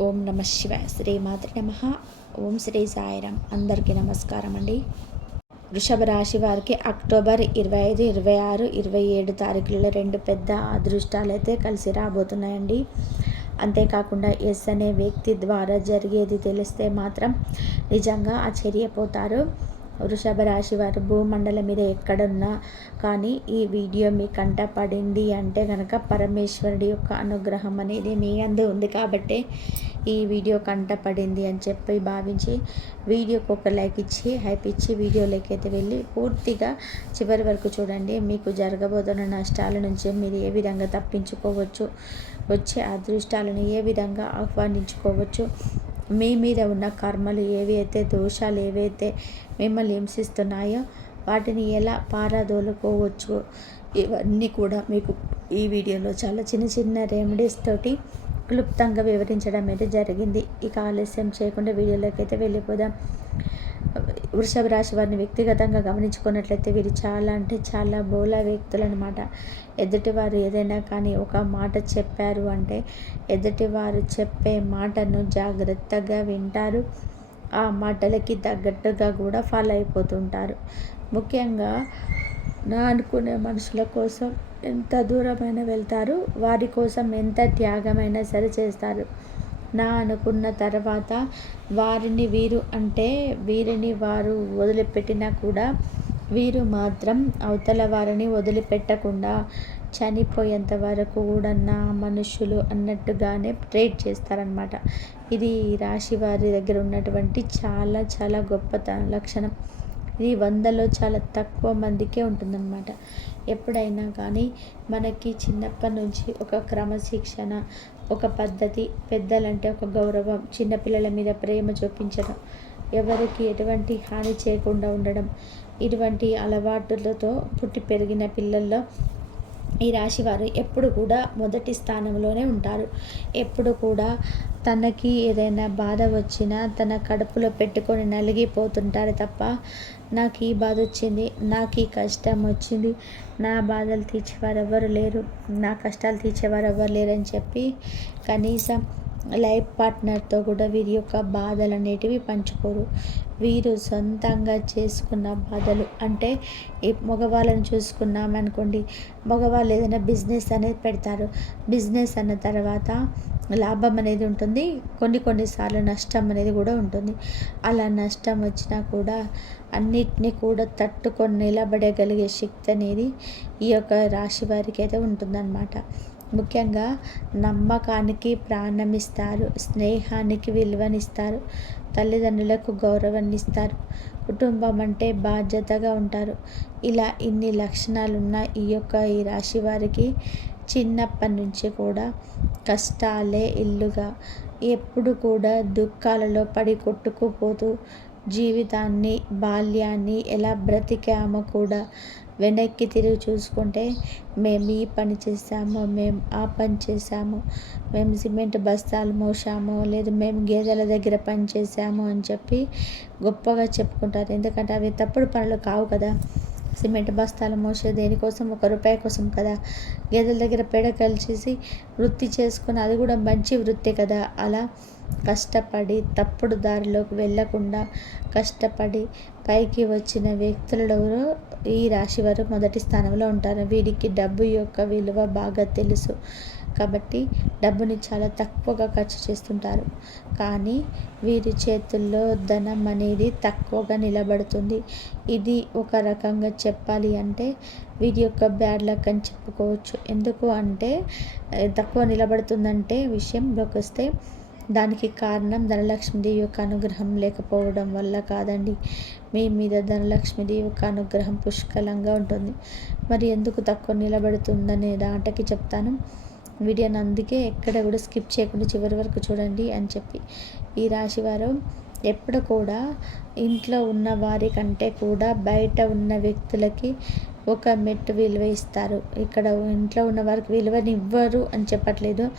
ఓం నమ శివ శ్రీ మాతృ నమ. ఓం శ్రీ సాయిరామ్. అందరికీ నమస్కారం అండి. వృషభ రాశి వారికి అక్టోబర్ ఇరవై ఐదు ఇరవై ఆరు ఇరవై ఏడు తారీఖులలో రెండు పెద్ద అదృష్టాలు అయితే కలిసి రాబోతున్నాయండి. అంతేకాకుండా ఎస్ అనే వ్యక్తి ద్వారా జరిగేది తెలిస్తే మాత్రం నిజంగా ఆశ్చర్యపోతారు. వృషభ రాశి వారు భూమండలం మీద ఎక్కడున్నా కానీ ఈ వీడియో మీ కంట పడింది అంటే కనుక పరమేశ్వరుడి యొక్క అనుగ్రహం అనేది మీ అందు ఉంది కాబట్టి ఈ వీడియో కంట పడింది అని చెప్పి భావించి వీడియోకి ఒక లైక్ ఇచ్చి హైప్ ఇచ్చి వీడియోలోకి అయితే వెళ్ళి పూర్తిగా చివరి వరకు చూడండి. మీకు జరగబోతున్న నష్టాల నుంచి మీరు ఏ విధంగా తప్పించుకోవచ్చు వచ్చే అదృష్టాలను ఏ విధంగా ఆహ్వానించుకోవచ్చు మీ మీద ఉన్న కర్మలు ఏవి అయితే దోషాలు ఏవైతే మిమ్మల్ని హింసిస్తున్నాయో వాటిని ఎలా పారాదోలుకోవచ్చు? ఇవన్నీ కూడా మీకు ఈ వీడియోలో చాలా చిన్న చిన్న రెమెడీస్ తోటి క్లుప్తంగా వివరించడం అయితే జరిగింది. ఇక ఆలస్యం చేయకుండా వీడియోలోకి అయితే వెళ్ళిపోదాం. వృషభ రాశి వారిని వ్యక్తిగతంగా గమనించుకున్నట్లయితే వీరు చాలా అంటే చాలా బోలా వ్యక్తులు అనమాట ఎదుటివారు ఏదైనా కానీ ఒక మాట చెప్పారు అంటే ఎదుటివారు చెప్పే మాటను జాగ్రత్తగా వింటారు. ఆ మాటలకి తగ్గట్టుగా కూడా ఫాలో అయిపోతుంటారు. ముఖ్యంగా నా అనుకునే మనుషుల కోసం ఎంత దూరమైన వెళ్తారు. వారి కోసం ఎంత త్యాగమైనా సరే చేస్తారు. నా అనుకున్న తర్వాత వారిని వీరు అంటే వీరిని వారు వదిలిపెట్టినా కూడా వీరు మాత్రం అవతల వారిని వదిలిపెట్టకుండా చనిపోయేంత వరకు కూడా నా మనుషులు అన్నట్టుగానే ట్రేడ్ చేస్తారనమాట ఇది రాశి వారి దగ్గర ఉన్నటువంటి చాలా చాలా గొప్ప లక్షణం. ఇది వందలో చాలా తక్కువ మందికే ఉంటుందన్నమాట. ఎప్పుడైనా కానీ మనకి చిన్నప్పటి నుంచి ఒక క్రమశిక్షణ ఒక పద్ధతి. పెద్దలంటే ఒక గౌరవం. చిన్నపిల్లల మీద ప్రేమ చూపించడం. ఎవరికి ఎటువంటి హాని చేయకుండా ఉండడం. ఇటువంటి అలవాటులతో పుట్టి పెరిగిన పిల్లల్లో ఈ రాశివారు ఎప్పుడు కూడా మొదటి స్థానంలోనే ఉంటారు. ఎప్పుడు కూడా తనకి ఏదైనా బాధ వచ్చినా తన కడుపులో పెట్టుకొని నలిగిపోతుంటారు తప్ప నాకు ఈ బాధ వచ్చింది నాకు ఈ కష్టం వచ్చింది. నా బాధలు తీర్చేవారు ఎవరు లేరు. నా కష్టాలు తీర్చేవారు ఎవరు లేరని చెప్పి కనీసం లైఫ్ పార్ట్నర్తో కూడా వీరి యొక్క బాధలు అనేటివి పంచుకోరు. వీరు సొంతంగా చేసుకున్న బాధలు అంటే ఈ మగవాళ్ళని చూసుకున్నామనుకోండి మగవాళ్ళు ఏదైనా బిజినెస్ అనేది పెడతారు. బిజినెస్ అన్న తర్వాత లాభం అనేది ఉంటుంది. కొన్ని కొన్నిసార్లు నష్టం అనేది కూడా ఉంటుంది. అలా నష్టం వచ్చినా కూడా అన్నిటినీ కూడా తట్టుకొని నిలబడగలిగే శక్తి అనేది ఈ యొక్క రాశి వారికి అయితే ఉంటుందన్నమాట. ముఖ్యంగా నమ్మకానికి ప్రాణమిస్తారు. స్నేహానికి విలువనిస్తారు. తల్లిదండ్రులకు గౌరవాన్ని ఇస్తారు కుటుంబం అంటే బాధ్యతగా ఉంటారు. ఇలా ఇన్ని లక్షణాలు ఉన్న ఈ యొక్క ఈ రాశి వారికి చిన్నప్పటి నుంచి కూడా కష్టాలే ఇల్లుగా. ఎప్పుడు కూడా దుఃఖాలలో పడి కొట్టుకుపోతూ జీవితాన్ని బాల్యాన్ని ఎలా బ్రతికామో కూడా వెనక్కి తిరిగి చూసుకుంటే మేము ఈ పని చేసాము మేము ఆ పని చేసాము మేము సిమెంట్ బస్తాలు మోసాము లేదు మేము గేదెల దగ్గర పని చేసాము అని చెప్పి గొప్పగా చెప్పుకుంటారు. ఎందుకంటే అవి తప్పుడు పనులు కావు కదా. సిమెంట్ బస్తాలు మోసే దేనికోసం? ఒక రూపాయి కోసం కదా. గేదెల దగ్గర పేడ కలిసేసి వృత్తి చేసుకుని అది కూడా మంచి వృత్తి కదా. అలా కష్టపడి తప్పుడు దారిలోకి వెళ్ళకుండా కష్టపడి పైకి వచ్చిన వ్యక్తులలో ఈ రాశి వారు మొదటి స్థానంలో ఉంటారు. వీరికి డబ్బు యొక్క విలువ బాగా తెలుసు. కాబట్టి డబ్బుని చాలా తక్కువగా ఖర్చు చేస్తుంటారు. కానీ వీరి చేతుల్లో ధనం అనేది తక్కువగా నిలబడుతుంది. ఇది ఒక రకంగా చెప్పాలి అంటే వీరి యొక్క బ్యాడ్ లక్ అని చెప్పుకోవచ్చు. ఎందుకు అంటే తక్కువ నిలబడుతుందంటే విషయంలోకి వస్తే దానికి కారణం ధనలక్ష్మీదేవి యొక్క అనుగ్రహం లేకపోవడం వల్ల కాదండి. మీ మీద ధనలక్ష్మీదేవి యొక్క అనుగ్రహం పుష్కలంగా ఉంటుంది. మరి ఎందుకు తక్కువ నిలబడుతుందనే దాటకి చెప్తాను. వీడియోని అందుకే ఎక్కడ కూడా స్కిప్ చేయకుండా చివరి వరకు చూడండి అని చెప్పి ఈ రాశివారు ఎప్పుడు కూడా ఇంట్లో ఉన్న వారి కంటే కూడా బయట ఉన్న వ్యక్తులకి ఒక మెట్టు విలువ ఇస్తారు. ఇక్కడ ఇంట్లో ఉన్న వారికి విలువనివ్వరు అని చెప్పట్లేదు.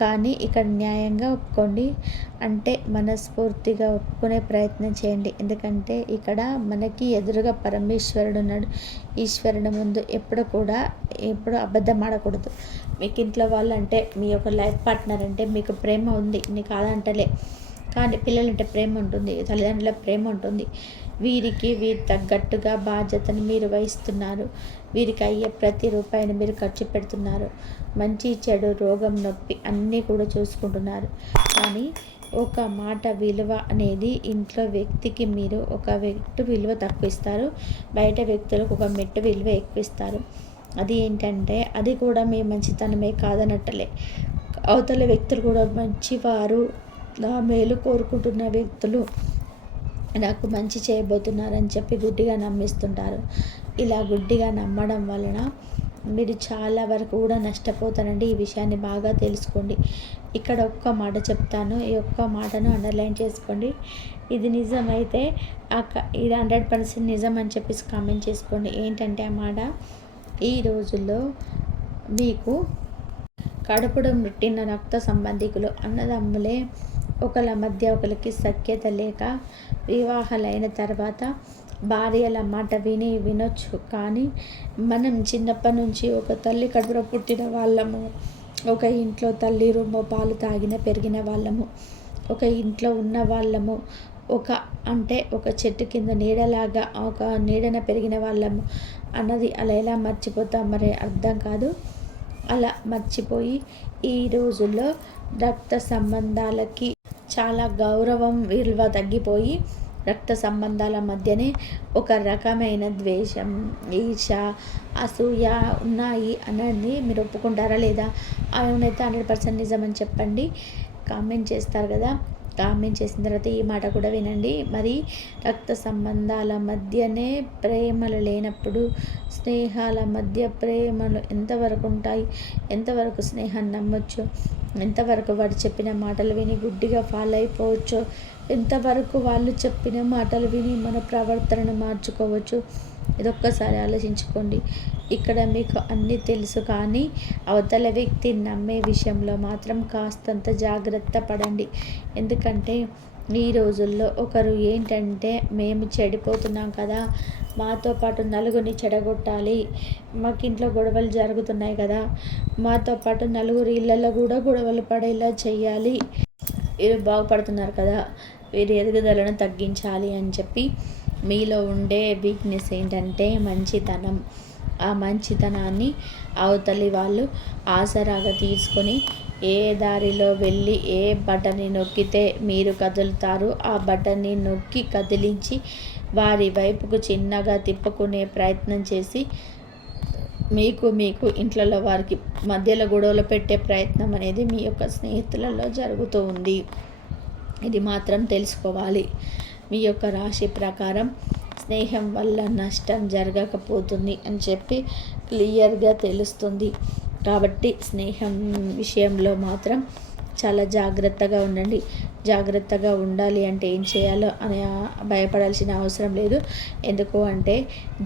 కానీ ఇక్కడ న్యాయంగా ఒప్పుకోండి. అంటే మనస్ఫూర్తిగా ఒప్పుకునే ప్రయత్నం చేయండి. ఎందుకంటే ఇక్కడ మనకి ఎదురుగా పరమేశ్వరుడు ఉన్నాడు. ఈశ్వరుడు ముందు ఎప్పుడు కూడా ఎప్పుడు అబద్ధం ఆడకూడదు. మీకు ఇంట్లో వాళ్ళు అంటే మీ యొక్క లైఫ్ పార్ట్నర్ అంటే మీకు ప్రేమ ఉంది. నీకు కాదంటలే కానీ పిల్లలంటే ప్రేమ ఉంటుంది. తల్లిదండ్రుల ప్రేమ ఉంటుంది. వీరికి వీరి తగ్గట్టుగా బాధ్యతను మీరు వహిస్తున్నారు. వీరికి అయ్యే ప్రతి రూపాయిని మీరు ఖర్చు పెడుతున్నారు. మంచి చెడు రోగం నొప్పి అన్నీ కూడా చూసుకుంటున్నారు. కానీ ఒక మాట విలువ అనేది ఇంట్లో వ్యక్తికి మీరు ఒక మెట్టు విలువ తక్కువ ఇస్తారు బయట వ్యక్తులకు ఒక మెట్టు విలువ ఎక్కువ ఇస్తారు అది ఏంటంటే అది కూడా మీ మంచితనమే కాదనట్టలే అవతల వ్యక్తులు కూడా మంచివారు. నా మేలు కోరుకుంటున్న వ్యక్తులు నాకు మంచి చేయబోతున్నారని చెప్పి గుడ్డిగా నమ్మిస్తుంటారు. ఇలా గుడ్డిగా నమ్మడం వలన మీరు చాలా వరకు కూడా నష్టపోతారండి. ఈ విషయాన్ని బాగా తెలుసుకోండి. ఇక్కడ ఒక్క మాట చెప్తాను. ఈ ఒక్క మాటను అండర్లైన్ చేసుకోండి. ఇది నిజమైతే ఇది హండ్రెడ్ పర్సెంట్ నిజం అని చెప్పేసి కామెంట్ చేసుకోండి. ఏంటంటే ఆ మాట? ఈ రోజుల్లో మీకు కడుపుడు మృట్టిన రక్త సంబంధికులు అన్నదమ్ములే ఒకళ్ళ మధ్య ఒకరికి సఖ్యత లేక వివాహాలైన తర్వాత భార్యల మాట విని వినొచ్చు. కానీ మనం చిన్నప్పటి నుంచి ఒక తల్లి కడుపులో పుట్టిన వాళ్ళము ఒక ఇంట్లో తల్లి రొమ్మ పాలు తాగిన పెరిగిన వాళ్ళము ఒక ఇంట్లో ఉన్న వాళ్ళము ఒక అంటే ఒక చెట్టు కింద నీడలాగా ఒక నీడన పెరిగిన వాళ్ళము అన్నది అలా ఎలా మర్చిపోతాం మరి అర్థం కాదు. అలా మర్చిపోయి ఈ రోజుల్లో రక్త సంబంధాలకి చాలా గౌరవం విలువ తగ్గిపోయి రక్త సంబంధాల మధ్యనే ఒక రకమైన ద్వేషం ఈర్ష అసూయ ఉన్నాయి అన్నది మీరు ఒప్పుకుంటారా లేదా? అవునైతే హండ్రెడ్ పర్సెంట్ నిజమని చెప్పండి. కామెంట్ చేస్తారు కదా. కామెంట్ చేసిన తర్వాత ఈ మాట కూడా వినండి. మరి రక్త సంబంధాల మధ్యనే ప్రేమలు లేనప్పుడు స్నేహాల మధ్య ప్రేమలు ఎంతవరకు ఉంటాయి? ఎంతవరకు స్నేహాన్ని నమ్మొచ్చు? ఎంతవరకు వాడు చెప్పిన మాటలు విని గుడ్డిగా ఫాలో అయిపోవచ్చు? ఎంతవరకు వాళ్ళు చెప్పిన మాటలు విని మన ప్రవర్తనను మార్చుకోవచ్చు? ఇదొక్కసారి ఆలోచించుకోండి. ఇక్కడ మీకు అన్నీ తెలుసు కానీ అవతల వ్యక్తి నమ్మే విషయంలో మాత్రం కాస్తంత జాగ్రత్త పడండి. ఎందుకంటే ఈ రోజుల్లో ఒకరు ఏంటంటే మేము చెడిపోతున్నాం కదా మాతో పాటు నలుగురిని చెడగొట్టాలి మాకు ఇంట్లో గొడవలు జరుగుతున్నాయి కదా మాతో పాటు నలుగురు ఇళ్ళల్లో కూడా గొడవలు పడేలా చేయాలి వీరు బాగుపడుతున్నారు కదా వీరి ఎదుగుదలను తగ్గించాలి అని చెప్పి మీలో ఉండే వీక్నెస్ ఏంటంటే మంచితనం. ఆ మంచితనాన్ని అవతలి వాళ్ళు ఆసరాగా తీసుకొని ఏ దారిలో వెళ్ళి ఏ బటన్ని నొక్కితే మీరు కదులుతారు ఆ బటన్ని నొక్కి కదిలించి వారి వైపుకు చిన్నగా తిప్పుకునే ప్రయత్నం చేసి మీకు మీకు ఇంట్లలో వారికి మధ్యలో గొడవలు పెట్టే ప్రయత్నం అనేది మీ యొక్క స్నేహితులలో జరుగుతూ ఉంది. ఇది మాత్రం తెలుసుకోవాలి. మీ యొక్క రాశి ప్రకారం స్నేహం వల్ల నష్టం జరగకపోతుంది అని చెప్పి క్లియర్గా తెలుస్తుంది. కాబట్టి స్నేహం విషయంలో మాత్రం చాలా జాగ్రత్తగా ఉండండి. జాగ్రత్తగా ఉండాలి అంటే ఏం చేయాలో అని భయపడాల్సిన అవసరం లేదు. ఎందుకు అంటే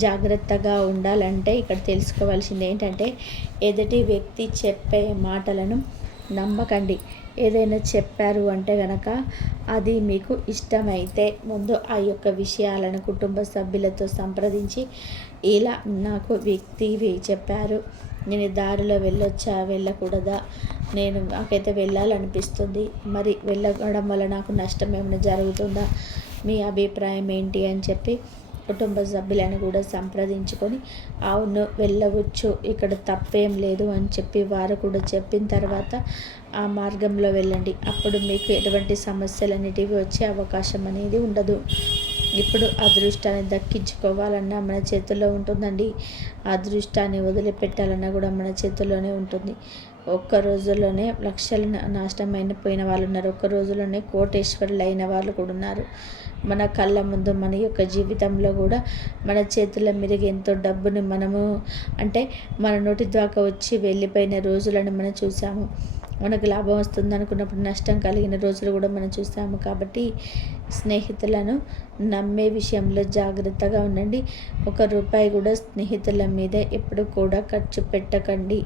జాగ్రత్తగా ఉండాలంటే ఇక్కడ తెలుసుకోవాల్సింది ఏంటంటే ఎదుటి వ్యక్తి చెప్పే మాటలను నమ్మకండి. ఏదైనా చెప్పారు అంటే గనక అది మీకు ఇష్టమైతే ముందు ఆ యొక్క విషయాలను కుటుంబ సభ్యులతో సంప్రదించి ఇలా నాకు వ్యక్తి చెప్పారు. నేను దారిలో వెళ్ళొచ్చా? వెళ్ళకూడదా? నేను నాకైతే వెళ్ళాలనిపిస్తుంది. మరి వెళ్ళడం వల్ల నాకు నష్టం ఏమైనా జరుగుతుందా? మీ అభిప్రాయం ఏంటి అని చెప్పి కుటుంబ సభ్యులను కూడా సంప్రదించుకొని అవును వెళ్ళవచ్చు ఇక్కడ తప్పేం లేదు అని చెప్పి వారు కూడా చెప్పిన తర్వాత ఆ మార్గంలో వెళ్ళండి. అప్పుడు మీకు ఎటువంటి సమస్యలు అనేటివి వచ్చే అవకాశం అనేది ఉండదు. ఇప్పుడు అదృష్టాన్ని దక్కించుకోవాలన్నా మన చేతుల్లో ఉంటుందండి. అదృష్టాన్ని వదిలిపెట్టాలన్నా కూడా మన చేతుల్లోనే ఉంటుంది. ఒక్క రోజుల్లోనే లక్షలు నాశనం పోయిన వాళ్ళు ఉన్నారు ఒక్క రోజులోనే కోటేశ్వరులు అయిన వాళ్ళు కూడా ఉన్నారు. మన కళ్ళ ముందు మన యొక్క జీవితంలో కూడా మన చేతుల మీదకి ఎంతో డబ్బుని మనము అంటే మన నోటి దాకా వచ్చి వెళ్ళిపోయిన రోజులను మనం చూసాము. మనకు లాభం వస్తుంది అనుకున్నప్పుడు నష్టం కలిగిన రోజులు కూడా మనం చూస్తాము కాబట్టి స్నేహితులను నమ్మే విషయంలో జాగ్రత్తగా ఉండండి. ఒక రూపాయి కూడా స్నేహితుల మీద ఎప్పుడు కూడా ఖర్చు పెట్టకండి.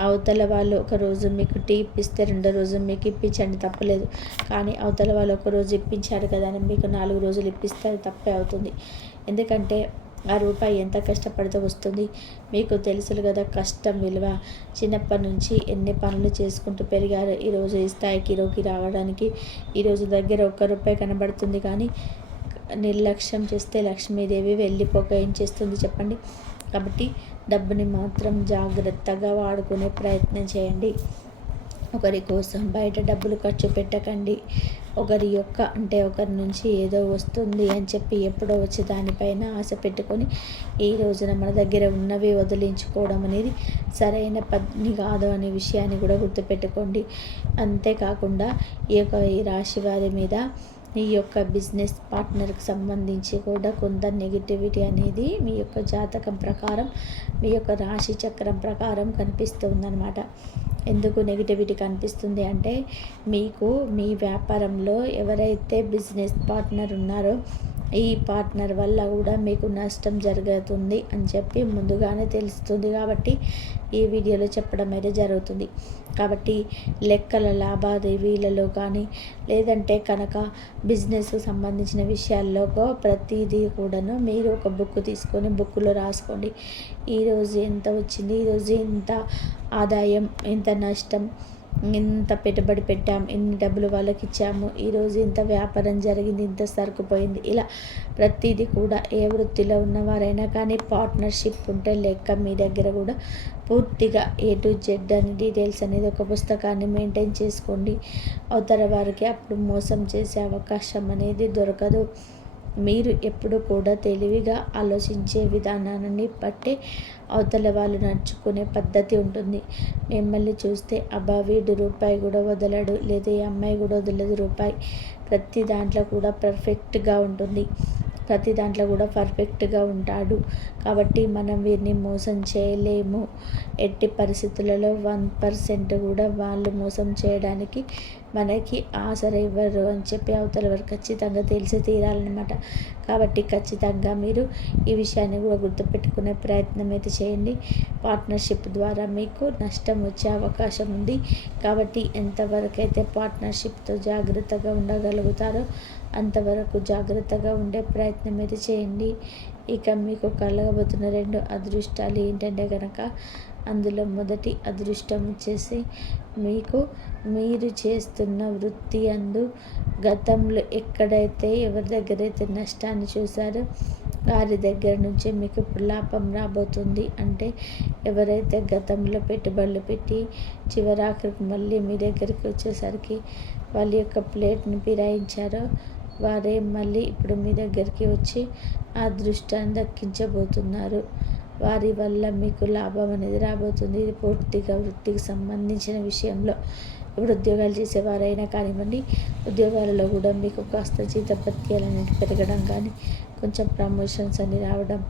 అవతల వాళ్ళు ఒక రోజు మీకు టీ ఇప్పిస్తే రెండో రోజు మీకు ఇప్పించండి తప్పలేదు. కానీ అవతల వాళ్ళు ఒక రోజు ఇప్పించారు కదా అని మీకు నాలుగు రోజులు ఇప్పిస్తే అది తప్పే అవుతుంది. ఎందుకంటే ఆ రూపాయి ఎంత కష్టపడితే వస్తుంది? మీకు తెలుసులు కదా కష్టం విలువ. చిన్నప్పటి నుంచి ఎన్ని పనులు చేసుకుంటూ పెరిగారు. ఈరోజు ఈ స్థాయికి ఈరోజు రావడానికి ఈరోజు దగ్గర ఒక్క రూపాయి కనబడుతుంది కానీ నిర్లక్ష్యం చేస్తే లక్ష్మీదేవి వెళ్ళిపోక ఏం చేస్తుంది చెప్పండి? కాబట్టి డబ్బుని మాత్రం జాగ్రత్తగా వాడుకునే ప్రయత్నం చేయండి. ఒకరి కోసం బయట డబ్బులు ఖర్చు పెట్టకండి. ఒకరి యొక్క అంటే ఒకరి నుంచి ఏదో వస్తుంది అని చెప్పి ఎప్పుడో వచ్చి దానిపైన ఆశ పెట్టుకొని ఈ రోజున మన దగ్గర ఉన్నవి వదిలించుకోవడం అనేది సరైన పని కాదు అనే విషయాన్ని కూడా గుర్తుపెట్టుకోండి. అంతేకాకుండా ఈ యొక్క ఈ రాశి వారి మీద మీ యొక్క బిజినెస్ పార్ట్నర్కి సంబంధించి కూడా కొంత నెగిటివిటీ అనేది మీ యొక్క జాతకం ప్రకారం మీ యొక్క రాశి చక్రం ప్రకారం కనిపిస్తుందన్నమాట. ఎందుకు నెగిటివిటీ కనిపిస్తుంది అంటే మీకు మీ వ్యాపారంలో ఎవరైతే బిజినెస్ పార్ట్నర్ ఉన్నారో ఈ పార్ట్నర్ వల్ల కూడా మీకు నష్టం జరుగుతుంది అని చెప్పి ముందుగానే తెలుస్తుంది కాబట్టి ఈ వీడియోలో చెప్పడం అయితే జరుగుతుంది. కాబట్టి లెక్కల లావాదేవీలలో కానీ లేదంటే కనుక బిజినెస్ సంబంధించిన విషయాల్లో ప్రతిదీ కూడాను మీరు ఒక బుక్ తీసుకొని బుక్లో రాసుకోండి. ఈరోజు ఎంత వచ్చింది? ఈరోజు ఎంత ఆదాయం ఎంత నష్టం? ఇంత పెట్టుబడి పెట్టాం ఇన్ని డబ్బులు వాళ్ళకి ఇచ్చాము ఈరోజు ఇంత వ్యాపారం జరిగింది ఇంత సరుకు పోయింది. ఇలా ప్రతిదీ కూడా ఏ వృత్తిలో ఉన్నవారైనా కానీ పార్ట్నర్షిప్ ఉంటే లెక్క మీ దగ్గర కూడా పూర్తిగా ఏ టు జెడ్ అని డీటెయిల్స్ అనేది ఒక పుస్తకాన్ని మెయింటైన్ చేసుకోండి. అవతల వారికి అప్పుడు మోసం చేసే అవకాశం అనేది దొరకదు. మీరు ఎప్పుడు కూడా తెలివిగా ఆలోచించే విధానాన్ని బట్టి అవతల వాళ్ళు నడుచుకునే పద్ధతి ఉంటుంది. మిమ్మల్ని చూస్తే అబ్బా వీడు రూపాయి కూడా వదలడు లేదా ఈ అమ్మాయి కూడా వదలదు రూపాయి. ప్రతి దాంట్లో కూడా పర్ఫెక్ట్గా ఉంటుంది. ప్రతి దాంట్లో కూడా పర్ఫెక్ట్గా ఉంటాడు. కాబట్టి మనం వీరిని మోసం చేయలేము. ఎట్టి పరిస్థితులలో వన్ పర్సెంట్ కూడా వాళ్ళు మోసం చేయడానికి మనకి ఆసర ఇవ్వరు అని చెప్పి అవతల వారు ఖచ్చితంగా తెలిసి తీరాలన్నమాట. కాబట్టి ఖచ్చితంగా మీరు ఈ విషయాన్ని కూడా గుర్తుపెట్టుకునే ప్రయత్నం అయితే చేయండి. పార్ట్నర్షిప్ ద్వారా మీకు నష్టం వచ్చే అవకాశం ఉంది. కాబట్టి ఎంతవరకు అయితే పార్ట్నర్షిప్తో జాగ్రత్తగా ఉండగలుగుతారో అంతవరకు జాగ్రత్తగా ఉండే ప్రయత్నం అయితే చేయండి. ఇక మీకు కలగబోతున్న రెండు అదృష్టాలు ఏంటంటే కనుక అందులో మొదటి అదృష్టం వచ్చేసి మీకు మీరు చేస్తున్న వృత్తి అందు గతంలో ఎక్కడైతే ఎవరి దగ్గర అయితే నష్టాన్ని చూసారో వారి దగ్గర నుంచి మీకు లాభం రాబోతుంది. అంటే ఎవరైతే గతంలో పెట్టుబడులు పెట్టి చివరాఖరికి మళ్ళీ మీ దగ్గరికి వచ్చేసరికి వాళ్ళ యొక్క ప్లేట్ని ఫిరాయించారో వారే మళ్ళీ ఇప్పుడు మీ దగ్గరికి వచ్చి ఆ దృష్టాన్ని దక్కించబోతున్నారు. వారి వల్ల మీకు లాభం అనేది రాబోతుంది. ఇది పూర్తిగా వృత్తికి సంబంధించిన విషయంలో ఇప్పుడు ఉద్యోగాలు చేసేవారైనా కానివ్వండి ఉద్యోగాలలో కూడా మీకు కాస్త జీతపత్యాలు అనేది పెరగడం కానీ కొంచెం ప్రమోషన్స్ అని రావడం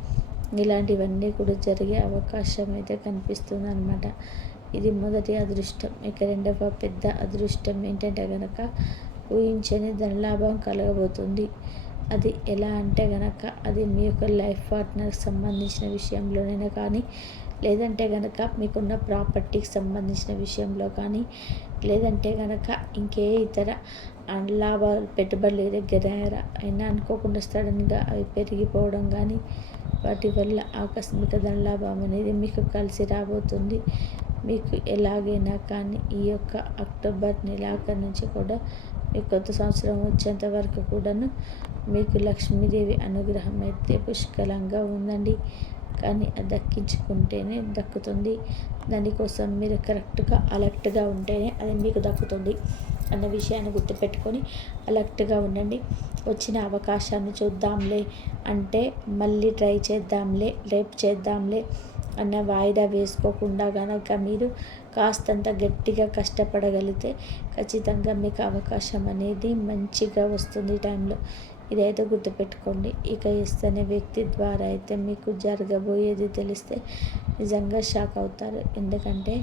ఇలాంటివన్నీ కూడా జరిగే అవకాశం అయితే కనిపిస్తుంది అనమాట ఇది మొదటి అదృష్టం. ఇక రెండవ పెద్ద అదృష్టం ఏంటంటే కనుక ఊహించని ధనలాభం కలగబోతుంది. అది ఎలా అంటే కనుక అది మీ యొక్క లైఫ్ పార్ట్నర్కి సంబంధించిన విషయంలోనైనా కానీ లేదంటే కనుక మీకున్న ప్రాపర్టీకి సంబంధించిన విషయంలో కానీ లేదంటే కనుక ఇంకే ఇతర లాభాలు పెట్టుబడులు దగ్గర అయినా అనుకోకుండా సడన్గా అవి పెరిగిపోవడం కానీ వాటి వల్ల ఆకస్మిక ధనలాభం అనేది మీకు కలిసి రాబోతుంది. మీకు ఎలాగైనా కానీ ఈ యొక్క అక్టోబర్ నెలాఖరు నుంచి కూడా ఈ కొత్త సంవత్సరం వచ్చేంత వరకు కూడాను మీకు లక్ష్మీదేవి అనుగ్రహం అయితే పుష్కలంగా ఉందండి. కానీ అది దక్కించుకుంటేనే దక్కుతుంది. దానికోసం మీరు కరెక్ట్గా అలర్ట్గా ఉంటేనే అది మీకు దక్కుతుంది అన్న విషయాన్ని గుర్తుపెట్టుకొని అలర్ట్గా ఉండండి. వచ్చిన అవకాశాన్ని చూద్దాంలే అంటే మళ్ళీ ట్రై చేద్దాంలే రేపు చేద్దాంలే అన్న వాయిదా వేసుకోకుండా కనుక మీరు కాస్తంత గట్టిగా కష్టపడగలిగితే ఖచ్చితంగా మీకు అవకాశం అనేది మంచిగా వస్తుంది టైంలో ఇదైతే గుర్తుపెట్టుకోండి. ఇక ఎస్ అనే వ్యక్తి ద్వారా అయితే మీకు జరగబోయేది తెలిస్తే నిజంగా షాక్ అవుతారు. ఎందుకంటే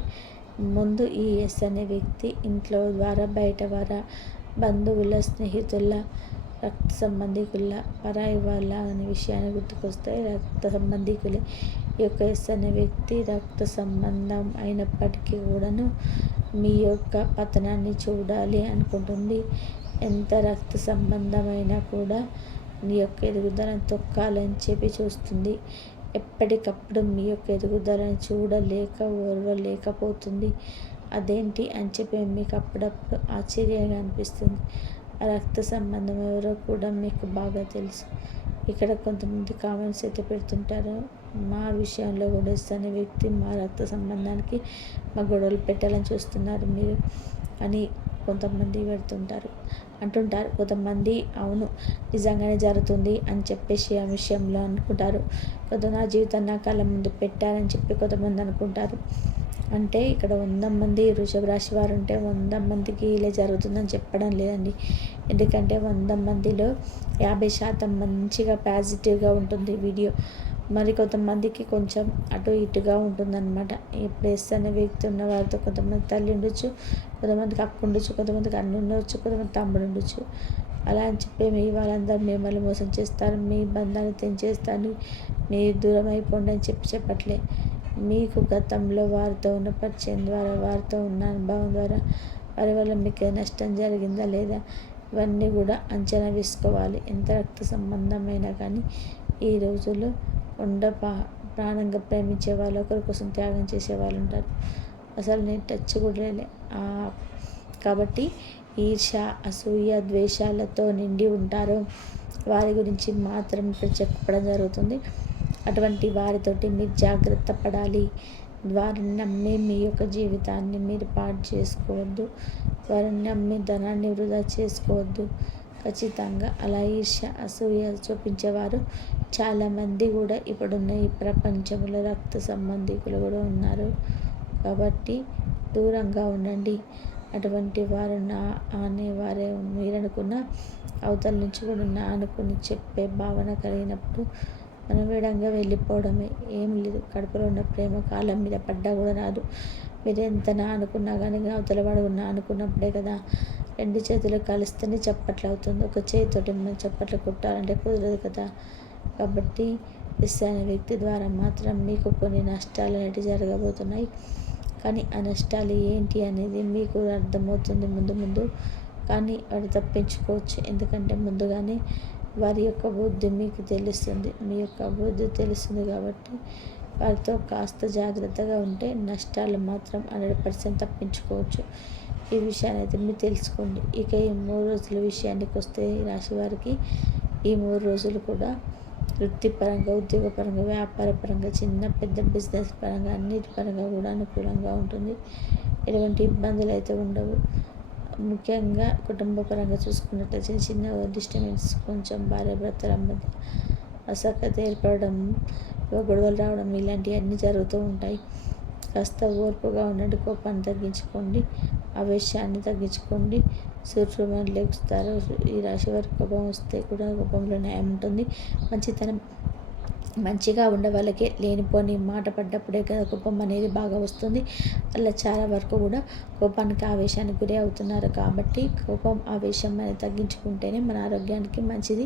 ముందు ఈ ఎస్ అనే వ్యక్తి ఇంట్లో ద్వారా బయట వారా బంధువుల స్నేహితుల రక్త సంబంధికుల పరాయి వాళ్ళ అనే విషయాన్ని గుర్తుకొస్తే రక్త సంబంధికులే యొక్క ఎస్ అనే వ్యక్తి రక్త సంబంధం అయినప్పటికీ కూడాను మీ యొక్క పతనాన్ని చూడాలి అనుకుంటుంది. ఎంత రక్త సంబంధమైనా కూడా మీ యొక్క ఎదుగుదలను తొక్కాలని చెప్పి చూస్తుంది. ఎప్పటికప్పుడు మీ యొక్క ఎదుగుదలను చూడలేక ఓర్వలేకపోతుంది. అదేంటి అని చెప్పి మీకు అప్పుడప్పుడు ఆశ్చర్యంగా అనిపిస్తుంది. ఆ రక్త సంబంధం ఎవరో కూడా మీకు బాగా తెలుసు. ఇక్కడ కొంతమంది కామెంట్స్ అయితే పెడుతుంటారు. మా విషయంలో కూడా ఇస్తానే వ్యక్తి మా రక్త సంబంధానికి మా గొడవలు పెట్టాలని చూస్తున్నారు మీరు అని కొంతమంది పెడుతుంటారు అంటుంటారు. కొంతమంది అవును నిజంగానే జరుగుతుంది అని చెప్పేసి ఆ విషయంలో అనుకుంటారు. కొంత నా జీవితాన్ని నా కళ్ళ ముందు పెట్టారని చెప్పి కొంతమంది అనుకుంటారు. అంటే ఇక్కడ వంద మంది వృషభ రాశి వారు ఉంటే వంద మందికి ఇలా జరుగుతుందని చెప్పడం లేదండి. ఎందుకంటే వంద మందిలో యాభై శాతం మంచిగా పాజిటివ్గా ఉంటుంది వీడియో. మరి కొంతమందికి కొంచెం అటు ఇటుగా ఉంటుందన్నమాట. ఈ ప్లేస్ అనే వ్యక్తి ఉన్న వారితో కొంతమంది తల్లి ఉండొచ్చు కొంతమందికి అక్క ఉండొచ్చు కొంతమందికి అన్న ఉండొచ్చు కొంతమంది తమ్ముడు ఉండొచ్చు. అలా అని చెప్పి మీ వాళ్ళందరూ మిమ్మల్ని మోసం చేస్తారు మీ బంధాన్ని తెంచేస్తాను మీ దూరం అయిపోండి అని చెప్పి చెప్పట్లే. మీకు గతంలో వారితో ఉన్న పరిచయం ద్వారా వారితో ఉన్న అనుభవం ద్వారా వారి వల్ల మీకు నష్టం జరిగిందా లేదా? ఇవన్నీ కూడా అంచనా వేసుకోవాలి. ఎంత రక్త సంబంధమైనా కానీ ఈ రోజుల్లో ఉండ ప్రాణంగా ప్రేమించే వాళ్ళు ఒకరి కోసం త్యాగం చేసే వాళ్ళు ఉంటారు. అసలు నేను టచ్ కూడా కాబట్టి ఈర్ష అసూయ ద్వేషాలతో నిండి ఉంటారు. వారి గురించి మాత్రం ఇక్కడ చెప్పడం జరుగుతుంది. అటువంటి వారితోటి మీరు జాగ్రత్త పడాలి. వారిని నమ్మి మీ యొక్క జీవితాన్ని మీరు పాడు చేసుకోవద్దు. వారిని నమ్మి ధనాన్ని వృధా చేసుకోవద్దు. ఖచ్చితంగా అలా ఈర్ష అసూయ చూపించేవారు చాలామంది కూడా ఇప్పుడున్న ఈ ప్రపంచంలో రక్త సంబంధికులు కూడా ఉన్నారు. కాబట్టి దూరంగా ఉండండి. అటువంటి వారు నా అనే వారే మీరనుకున్న అవతల నుంచి కూడా నా అనుకుని చెప్పే భావన కలిగినప్పుడు మనం విడంగా వెళ్ళిపోవడమే. ఏం లేదు. కడుపులో ఉన్న ప్రేమ కాలం మీద పడ్డా కూడా రాదు. మీరు ఎంత నా అనుకున్నా కానీ అవతల వాడు అనుకున్నప్పుడే కదా రెండు చేతులు కలిస్తేనే చప్పట్లు అవుతుంది. ఒక చేతితోటి మనం చప్పట్లు కొట్టాలంటే కుదరదు కదా. కాబట్టి ఎస్ అనే వ్యక్తి ద్వారా మాత్రం మీకు కొన్ని నష్టాలు అనేవి జరగబోతున్నాయి. కానీ ఆ నష్టాలు ఏంటి అనేది మీకు అర్థమవుతుంది ముందు ముందు. కానీ వాడు తప్పించుకోవచ్చు. ఎందుకంటే ముందుగానే వారి యొక్క బుద్ధి మీకు తెలుస్తుంది. మీ యొక్క బుద్ధి తెలుస్తుంది కాబట్టి వారితో కాస్త జాగ్రత్తగా ఉంటే నష్టాలు మాత్రం హండ్రెడ్ పర్సెంట్ తప్పించుకోవచ్చు. ఈ విషయాన్ని అయితే మీరు తెలుసుకోండి. ఇక ఈ మూడు రోజుల విషయానికి వస్తే ఈ రాశి వారికి ఈ మూడు రోజులు కూడా వృత్తిపరంగా ఉద్యోగపరంగా వ్యాపారపరంగా చిన్న పెద్ద బిజినెస్ పరంగా అన్నిటి పరంగా కూడా అనుకూలంగా ఉంటుంది. ఎటువంటి ఇబ్బందులు అయితే ఉండవు. ముఖ్యంగా కుటుంబపరంగా చూసుకున్నట్లయితే చిన్న చిన్న డిస్టర్బెన్స్ కొంచెం భార్య భర్తల మధ్య అసహ్యత ఏర్పడడం గొడవలు రావడం ఇలాంటివన్నీ జరుగుతూ ఉంటాయి. కాస్త ఓర్పుగా ఉండండి కోపాన్ని తగ్గించుకోండి. ఆవేశాన్ని తగ్గించుకోండి. సూర్యుడు లేకుస్తారు ఈ రాశి వారికి కోపం వస్తే కూడా కోపంలో న్యాయం ఉంటుంది. మంచితనం మంచిగా ఉండవాళ్ళకే లేనిపోని మాట పడ్డప్పుడే కదా కోపం అనేది బాగా వస్తుంది. అలా చాలా వరకు కూడా కోపానికి ఆవేశానికి గురి అవుతున్నారు. కాబట్టి కోపం ఆవేశం అనేది తగ్గించుకుంటేనే మన ఆరోగ్యానికి మంచిది.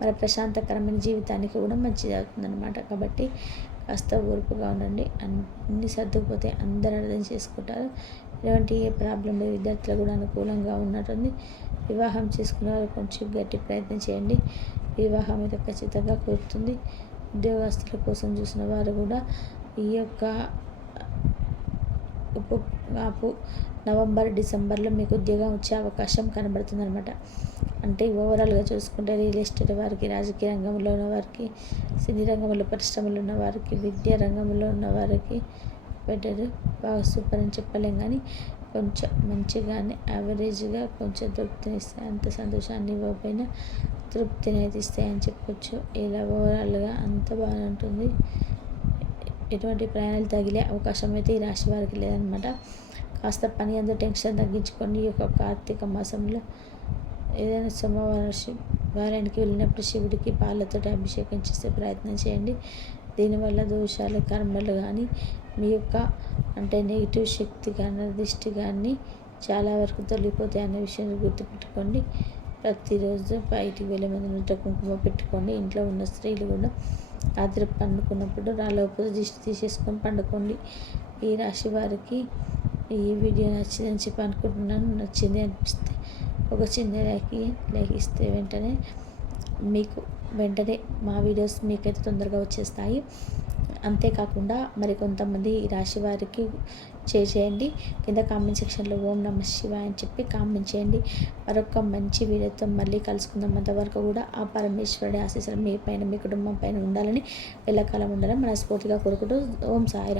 మన ప్రశాంతకరమైన జీవితానికి కూడా మంచిది అవుతుందన్నమాట. కాబట్టి కాస్త ఓర్పుగా ఉండండి. అన్ని సర్దుకుపోతే అందరూ అర్థం చేసుకుంటారు. ఎటువంటి ఏ ప్రాబ్లం లేదు. విద్యార్థులు కూడా అనుకూలంగా ఉన్నట్టుంది. వివాహం చేసుకున్న వారు కొంచెం గట్టి ప్రయత్నం చేయండి. వివాహం అయితే ఖచ్చితంగా కోరుతుంది ఉద్యోగస్తుల కోసం చూసిన వారు కూడా ఈ యొక్క ఆపు నవంబర్ డిసెంబర్లో మీకు ఉద్యోగం వచ్చే అవకాశం కనబడుతుంది అనమాట అంటే ఓవరాల్గా చూసుకుంటే రియల్ ఎస్టేట్ వారికి రాజకీయ రంగంలో ఉన్న వారికి సినీ రంగంలో పరిశ్రమలు ఉన్న వారికి విద్యా రంగంలో ఉన్న వారికి బెటర్ బాగా సూపర్ అని చెప్పలేం కానీ కొంచెం మంచిగానే యావరేజ్గా కొంచెం తృప్తిని ఇస్తాయి అంత సంతోషాన్ని ఇవ్వకపోయినా తృప్తిని అయితే ఇస్తాయని చెప్పొచ్చు. ఇలా ఓవరాల్గా అంత బాగానే ఉంటుంది. ఎటువంటి ప్రయాణాలు తగిలే అవకాశం అయితే ఈ రాశి వారికి లేదనమాట. కాస్త పని అంతా టెన్షన్ తగ్గించుకొని ఈ యొక్క కార్తీక మాసంలో ఏదైనా సోమవారం వారానికి వెళ్ళినప్పుడు శివుడికి పాలతో అభిషేకం చేసే ప్రయత్నం చేయండి. దీనివల్ల దోషాలు కర్మలు కానీ మీ యొక్క అంటే నెగిటివ్ శక్తి కానీ దిష్టి కానీ చాలా వరకు తొలగిపోతాయి అనే విషయాన్ని గుర్తుపెట్టుకోండి. ప్రతిరోజు బయటికి వెళ్ళే ముందు నుదుట కుంకుమ పెట్టుకోండి. ఇంట్లో ఉన్న స్త్రీలు కూడా రాత్రి పండుకున్నప్పుడు రాలోపు దిష్టి తీసేసుకొని పండుకోండి. ఈ రాశి వారికి ఈ వీడియో నచ్చిందని చెప్పి అనుకుంటున్నాను. నచ్చింది అనిపిస్తే ఒక చిన్న లైక్ లైక్ ఇస్తే వెంటనే మీకు వెంటనే మా వీడియోస్ మీకైతే తొందరగా వచ్చేస్తాయి. అంతేకాకుండా మరి కొంతమంది ఈ రాశి వారికి చేసేయండి కింద కామెంట్ సెక్షన్లో ఓం నమ శివాయ అని చెప్పి కామెంట్ చేయండి. మరొక మంచి వీడియోతో మళ్ళీ కలుసుకుందాం. అంతవరకు కూడా ఆ పరమేశ్వరుడి ఆశీస్సులు మీ పైన మీ కుటుంబం పైన ఉండాలని వెళ్ళకాలం ఉండాలని మనస్ఫూర్తిగా కోరుకుంటూ ఓం సాయి